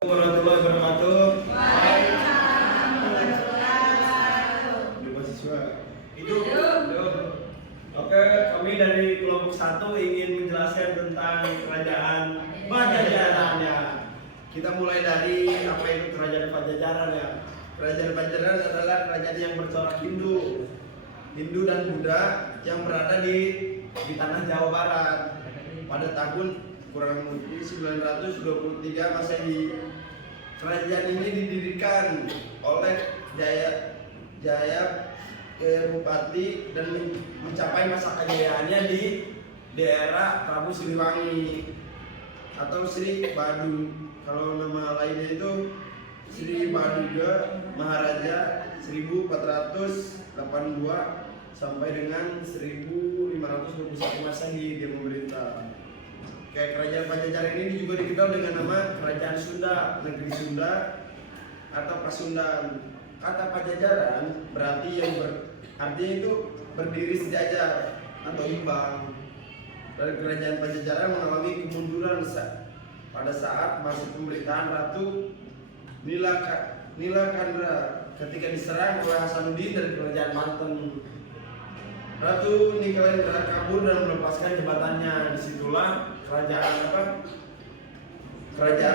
Warahmatullahi wabarakatuh. Waalaikumsalam warahmatullahi wabarakatuh. Mahasiswa. Oke, kami dari kelompok 1 ingin menjelaskan tentang kerajaan Pajajaran ya. Kita mulai dari apa itu kerajaan Pajajaran ya. Kerajaan Pajajaran adalah kerajaan yang bercorak Hindu dan Buddha yang berada di tanah Jawa Barat pada tahun kurang lebih 923 Masehi. Kerajaan ini didirikan oleh Jaya Bupati dan mencapai masa kejayaannya di daerah Prabu Siliwangi atau Sri Badu. Kalau nama lainnya itu Sri Baduga Maharaja 1482 sampai dengan 1521 Masehi dia memerintah. Kayak kerajaan Pajajaran ini juga dikenal dengan nama Kerajaan Sunda, Negeri Sunda atau Pasundan. Kata Pajajaran berarti artinya itu berdiri sejajar atau imbang. Dan kerajaan Pajajaran mengalami kemunduran pada saat masa pemerintahan Ratu Nilakandra ketika diserang oleh Hasanuddin dari kerajaan Banten. Ratu Nilakandra kabur dan melepaskan jabatannya. Disitulah kerajaan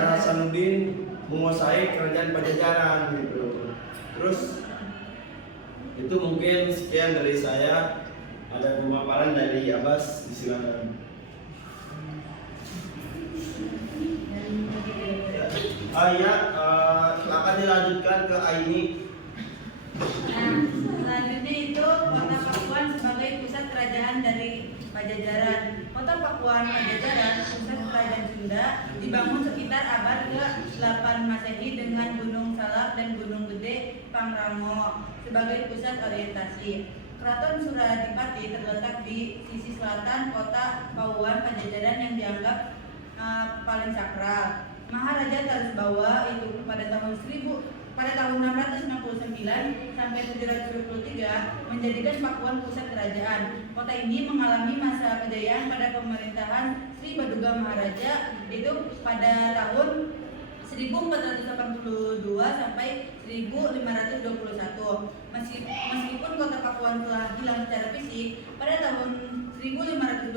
Hasanuddin menguasai kerajaan Pajajaran gitu. Terus itu mungkin sekian dari saya. Ada pemaparan dari Abbas, disilakan. Silakan dilanjutkan ke Aini. Nah, selanjutnya itu Kota Pakuan sebagai pusat kerajaan dari Pajajaran. Kota Pakuan Pajajaran, pusat kerajaan Sunda, dibangun sekitar abad ke-8 Masehi dengan Gunung Salak dan Gunung Gede Pangrango sebagai pusat orientasi. Keraton Suradipati terletak di sisi selatan kota Pakuan Pajajaran yang dianggap paling sakral. Maharaja Tarusbawa itu pada tahun 669 sampai 723 menjadikan Pakuan pusat kerajaan. Kota ini mengalami masa kejayaan pada pemerintahan Sri Baduga Maharaja itu pada tahun 1482 sampai 1521. Meskipun kota Pakuan telah hilang secara fisik, pada tahun 1512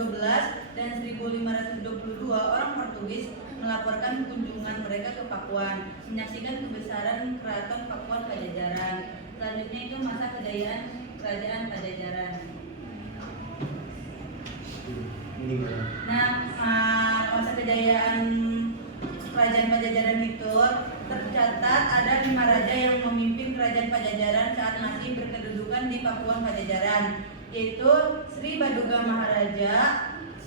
dan 1522 orang Portugis melaporkan kunjungan mereka ke Pakuan, menyaksikan kebesaran keraton Pakuan Pajajaran. Selanjutnya itu masa kejayaan kerajaan Pajajaran. Nah, masa kejayaan kerajaan Pajajaran itu tercatat ada 5 raja yang memimpin kerajaan Pajajaran saat masih berkedudukan di Pakuan Pajajaran, yaitu Sri Baduga Maharaja,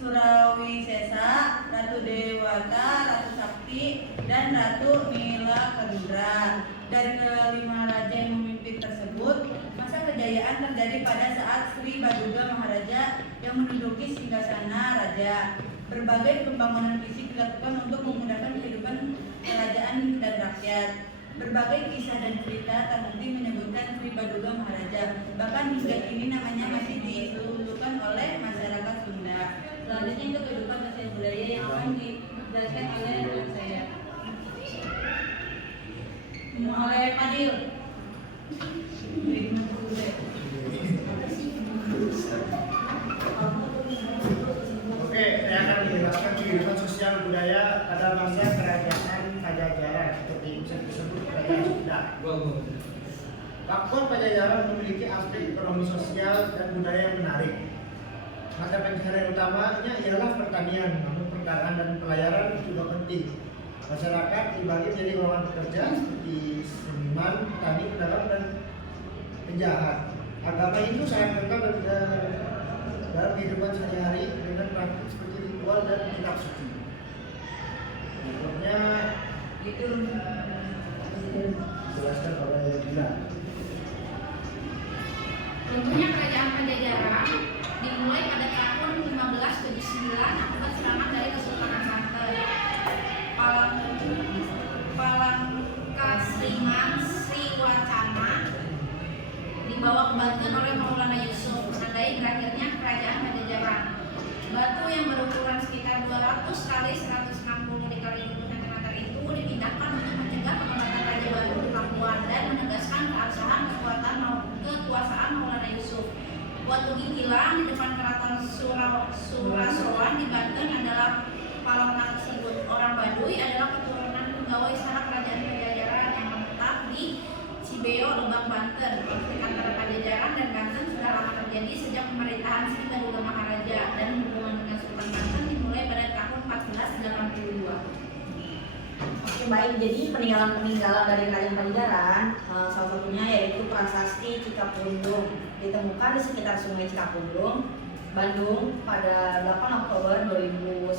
Surawisesa, Ratu Dewata, Ratu Sakti, dan Ratu Nilakendra. Dari kelima raja yang memimpin tersebut, masa kejayaan terjadi pada saat Sri Baduga Maharaja yang menduduki singgasana raja. Berbagai pembangunan fisik dilakukan untuk memudahkan kehidupan kerajaan dan rakyat. Berbagai kisah dan cerita tak henti menyebutkan Sri Baduga Maharaja. Bahkan hingga kini namanya masih dilulukan oleh masyarakat Sunda. Selanjutnya itu kehidupan sosial budaya yang akan dijelaskan oleh rekan saya. Oleh Fadil. Oke, saya akan menjelaskan kehidupan sosial budaya pada masa kerajaan Pajajaran atau bisa disebut kerajaan Sunda. Pakuan Pajajaran memiliki aspek ekonomi sosial dan budaya yang menarik. Mata pencaharian utamanya ialah pertanian, namun perkarangan dan pelayaran juga penting. Masyarakat dibagi menjadi golongan pekerja seperti seniman, petani, pedagang, dan penjahat. Agama Hindu sangat kental dalam kehidupan sehari-hari dengan praktik seperti ritual dan kitab suci. Contohnya Itu dijelaskan oleh Dina. Contohnya kerajaan Pajajaran dimulai pada tahun 1579 akibat serangan dari Kesultanan Banten. Palangkasringan Sriwacana dibawa ke Banten oleh Maulana Yusuf, menandai berakhirnya kerajaan Pajajaran. Batu yang berukuran sekitar 200 kali 160 dikali 20 cm itu dipindahkan untuk Surasowan di Banten adalah Palembang tersebut. Orang Baduy adalah keturunan pegawai sah kerajaan Pajajaran yang menetap di Cibeo, Lebak, Banten. Konflik antara Pajajaran dan Banten sudah lama terjadi sejak pemerintahan Sri Baduga Maharaja, dan hubungan dengan Sultan Banten dimulai pada tahun 1482. Oke, baik, jadi peninggalan-peninggalan dari kerajaan Pajajaran salah satunya yaitu prasasti Cikapundung, ditemukan di sekitar Sungai Cikapundung, Bandung pada 8 Oktober 2010.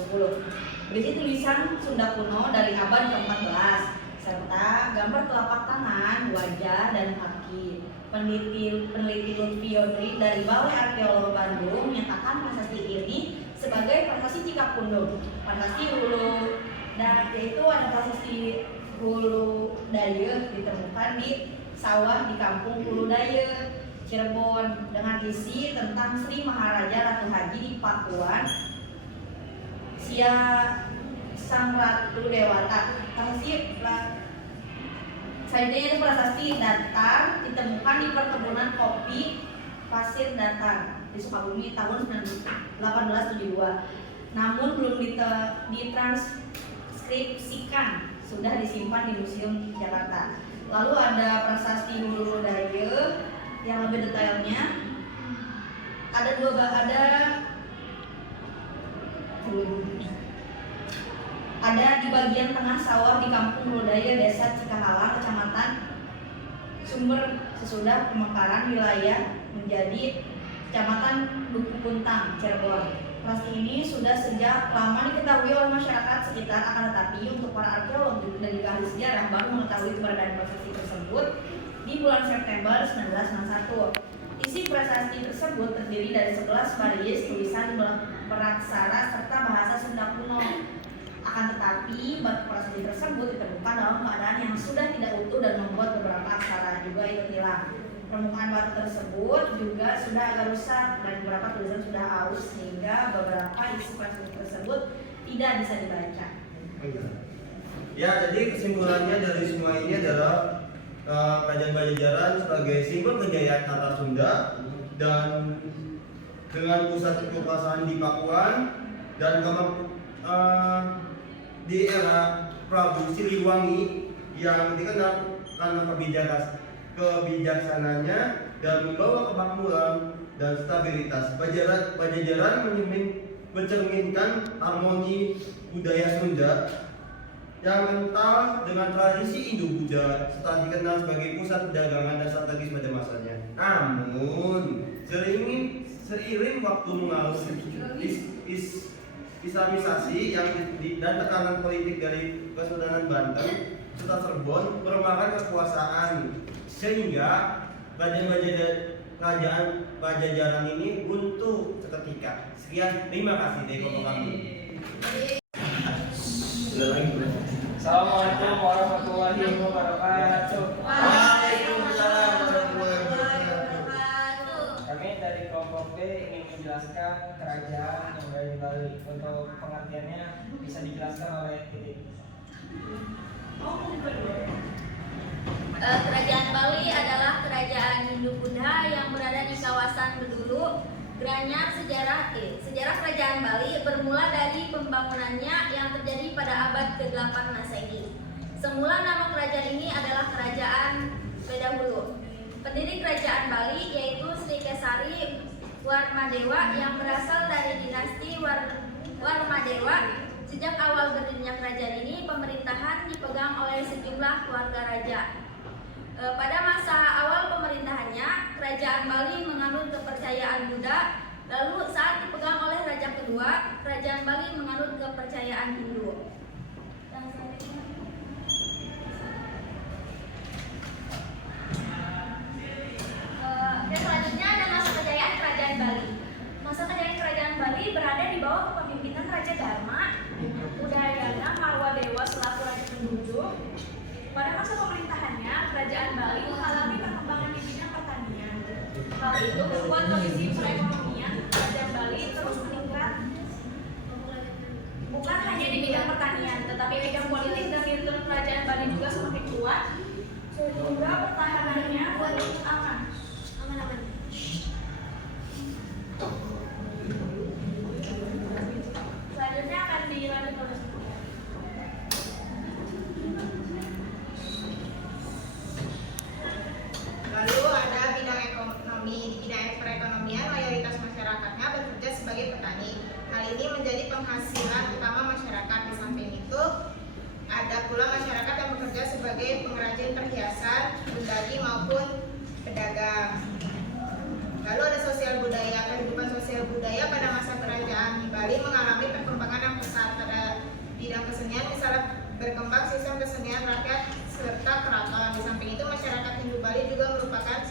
Berisi tulisan Sunda kuno dari abad ke-14 serta gambar telapak tangan, wajah, dan kaki. Peneliti Lutfi Yodri dari Balai Arkeolog Bandung menyatakan prasasti ini sebagai prasasti Cikapundung. Prasasti Hulu, dan yaitu ada prasasti Hulu Daya ditemukan di sawah di kampung Hulu Daya, Cirebon, dengan isi tentang Sri Maharaja Ratu Haji di Pakuan, Sia Sang Ratu Dewata. Selanjutnya itu prasasti Datar ditemukan di perkebunan kopi Pasir Datar di Sukabumi tahun 1872. Namun belum ditranskripsikan, sudah disimpan di Museum Jakarta. Lalu ada prasasti Hulu Daya yang lebih detailnya. Ada di bagian tengah sawah di Kampung Hulu Daya, Desa Cikahalang, Kecamatan Sumber, sesudah pemekaran wilayah menjadi Kecamatan Duku Puntang, Cirebon. Prasasti ini sudah sejak lama diketahui oleh masyarakat sekitar, akan tetapi untuk para arkeolog dan juga ahli sejarah baru mengetahui keberadaan prasasti tersebut di bulan September 1961. Isi prasasti tersebut terdiri dari 11 baris tulisan beraksara serta bahasa Sunda kuno. Akan tetapi batu prasasti tersebut ditemukan dalam keadaan yang sudah tidak utuh dan membuat beberapa aksara juga ikut hilang. Permukaan batu tersebut juga sudah agak rusak dan beberapa tulisan sudah aus, sehingga beberapa isi prasasti tersebut tidak bisa dibaca. Ya, jadi kesimpulannya dari semua ini adalah Kerajaan Pajajaran sebagai simbol kejayaan kata Sunda dan dengan pusat kekuasaan di Pakuan dan di era Prabu Siliwangi yang dikenal karena kebijaksananya dan membawa kemakmuran dan stabilitas. Pajajaran mencerminkan harmoni budaya Sunda yang kental dengan tradisi Indo-Buddha serta dikenal sebagai pusat perdagangan dan strategis pada masanya. Namun, seiring waktu mengalun, Islamisasi dan tekanan politik dari Kesultanan Banten serta Cirebon merupakan kekuasaan, sehingga kerajaan Pajajaran ini runtuh seketika. Sekian, terima kasih dari kelompok kami. Assalamualaikum warahmatullahi wabarakatuh. Waalaikumsalam warahmatullahi wabarakatuh. Kami dari kelompok B ingin menjelaskan kerajaan yang berada di Bali. Untuk pengertiannya bisa dijelaskan oleh Titik. Kerajaan Bali adalah kerajaan Hindu-Buddha yang berada di kawasan Bedulu, Gianyar. Sejarah kerajaan Bali bermula dari pembangunannya yang terjadi pada abad ke-8 Masehi. Semula nama kerajaan ini adalah Kerajaan Bedahulu. Pendiri kerajaan Bali yaitu Sri Kesari Warmadewa yang berasal dari dinasti Warmadewa. Sejak awal berdirinya kerajaan ini, pemerintahan dipegang oleh sejumlah keluarga raja. Pada masa awal pemerintahannya, kerajaan Bali menganut kepercayaan Buddha. Lalu saat dipegang oleh raja kedua, kerajaan Bali menganut kepercayaan Hindu. Selanjutnya ada masa kejayaan kerajaan Bali. Masa kejayaan kerajaan Bali berada di bawah kepemimpinan Raja Dharma Udayana Marwadewa selaku raja ke-7. Pada masa pemerintahannya, kerajaan Bali mengalami perkembangan di bidang pertanian. Hal itu membuat kondisi perekonomian kerajaan Bali terus meningkat. Bukan hanya di bidang pertanian, tetapi bidang politik dan militer kerajaan Bali juga semakin kuat, sehingga pertahanannya aman. bagian perhiasan, pribadi maupun pedagang. Lalu ada sosial budaya. Kehidupan sosial budaya pada masa kerajaan Bali mengalami perkembangan yang pesat pada bidang kesenian, misalnya berkembang sistem kesenian rakyat serta keraton. Di samping itu, masyarakat Hindu Bali juga menerapkan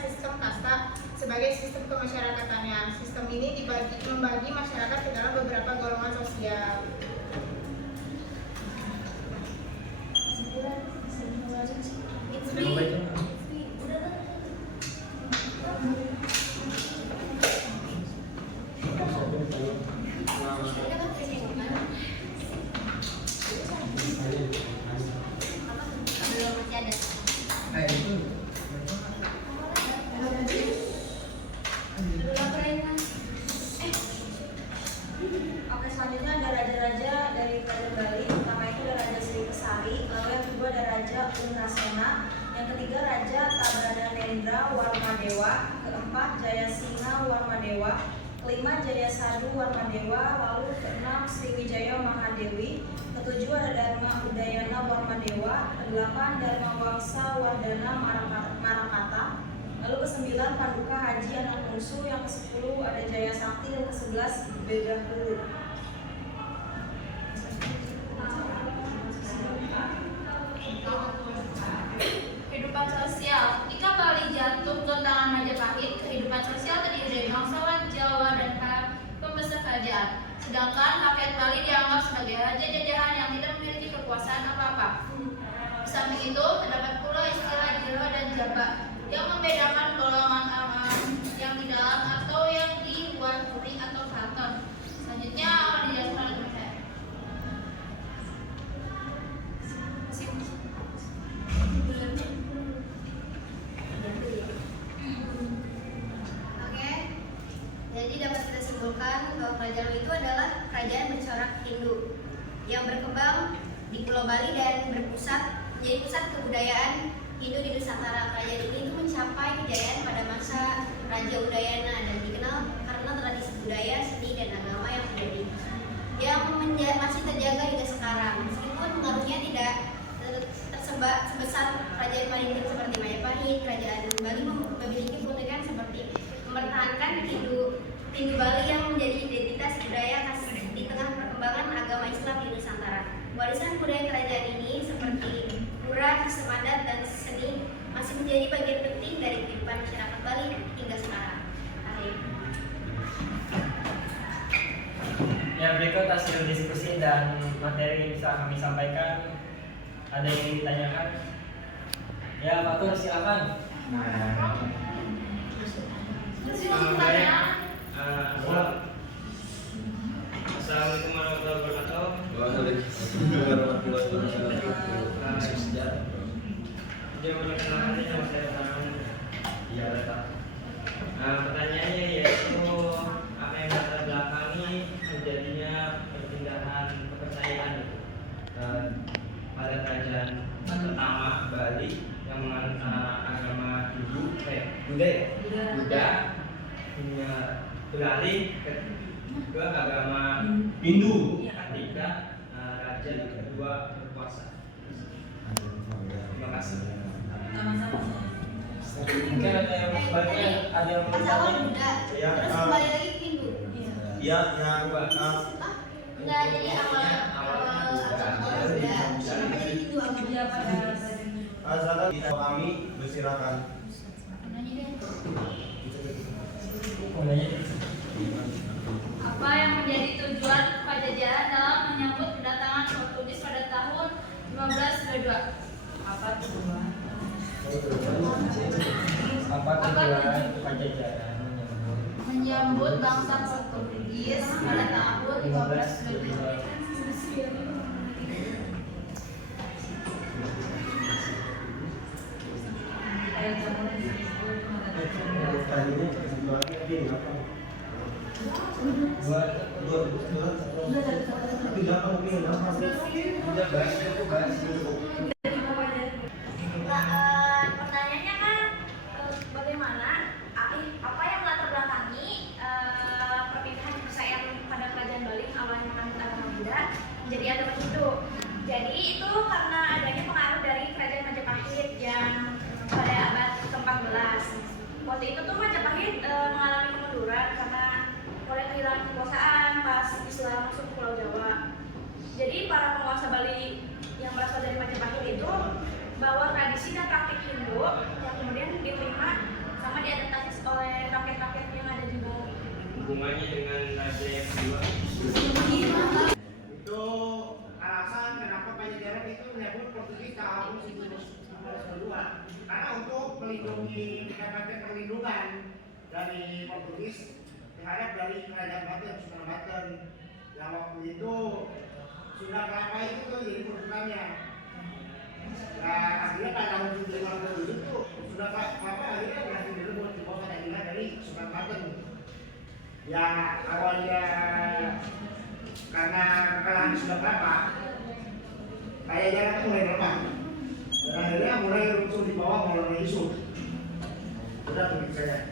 sistem kasta sebagai sistem kemasyarakatannya. Sistem ini membagi masyarakat ke dalam beberapa golongan sosial. Oke, selanjutnya ada raja-raja dari Kerajaan Bali. Pertama itu ada Raja Sri Kesari, lalu yang kedua ada Raja Unrasena, yang ketiga Raja Tabradanendra Warmadewa, keempat Jayasinga Warmadewa, kelima Jayasadu Warmadewa, lalu keenam Sriwijaya Mahadewi, ketujuh ada Dharma Udayana Warmadewa, kedelapan Dharma Wangsa Wardana Marakata, lalu kesembilan Paduka Haji Anak Bungsu, yang ke-10 ada Jaya Sakti, dan ke-11 Begahulu. Kehidupan sosial. Jika Bali jatuh ke tangan Majapahit, kehidupan sosial terdiri dari bangsawan Jawa dan para pembesar kerajaan. Sedangkan rakyat Bali dianggap sebagai raja jajahan yang tidak memiliki kekuasaan apa-apa. Di samping itu, terdapat pula istilah Jero dan Jaba yang membedakan golongan aman yang di dalam atau yang di luar puri atau keraton. Selanjutnya akan dijelaskan oleh saya. Oke, jadi dapat kita simpulkan bahwa kerajaan itu adalah kerajaan bercorak Hindu yang berkembang di Pulau Bali dan menjadi pusat kebudayaan Hindu di Nusantara. Kerajaan ini itu mencapai kejayaan pada masa Raja Udayana dan dikenal karena tradisi budaya, seni, dan agama yang masih terjaga hingga sekarang. Meskipun pengaruhnya tidak sebesar kerajaan maritim seperti Majapahit, kerajaan Bali memiliki keunikan seperti mempertahankan Hindu Bali yang menjadi identitas budaya khas di tengah perkembangan agama Islam di Nusantara. Warisan budaya kerajaan ini seperti pura, sistem adat, dan seni masih menjadi bagian penting dari kehidupan masyarakat Bali hingga sekarang. Akhir. Ya, berikut hasil diskusi dan materi yang bisa kami sampaikan. Ada yang ingin ditanyakan? Ya, Pak Tur, silakan. Assalamualaikum warahmatullahi wabarakatuh. Waalaikumsalam warahmatullahi wabarakatuh. Dia memperkenalkan nama saya Taman. Iya, Pak. Pertanyaannya yaitu apa yang latar belakangi terjadinya perpindahan kepercayaan pada kerajaan pertama Bali yang menganut agama Buddha beralih ke agama Hindu ketika raja kedua berkuasa. Terima kasih. Sama-sama. Mungkin ada yang sebaliknya, ada yang Pas awal Buddha, Ya, terus kembali lagi ke Hindu. Ya, yang Enggak, jadi awal Buddha. Kenapa jadi Hindu awalnya? Dia pada silakan kami bersilakan. Apa yang menjadi tujuan Pajajaran dalam menyambut kedatangan Portugis pada tahun 1522? apa tujuan? apa tujuan Pajajaran Menyambut bangsa Portugis pada tahun 1522. Ayat Samuel Pertanyaannya kan bagaimana apa yang latar belakangi perpindahan kepercayaan pada kerajaan Bali yang awalnya menganut agama Buddha menjadi agama Hindu. Jadi itu karena adanya pengaruh waktu itu tuh Majapahit mengalami kemunduran karena mulai kehilangan kekuasaan pas Islam masuk ke Pulau Jawa. Jadi para penguasa Bali yang berasal dari Majapahit itu bawa tradisi dan praktik Hindu yang kemudian diterima sama diadaptasi oleh rakyat-rakyat yang ada di Bali. Hubungannya dengan raja yang kedua. Itu alasan kenapa Pajajaran itu menyebut Portugis tahun 1902 karena untuk melindungi mendapatkan perlindungan dari Portugis terhadap dari kerajaan Banten, Sunan Banten yang waktu itu Sunda Kelapa itu tuh jadi peruntukannya. Nah akhirnya pada tahun 1907 itu Sunda Kelapa akhirnya berhasil direbut di bawah kerajaan dari Sunan Banten yang awalnya karena kekalahan Sunda Kelapa Pajajaran itu mulai lemah dan akhirnya mulai runtuh di bawah Maulana Yusuf. Sudah begitu saja.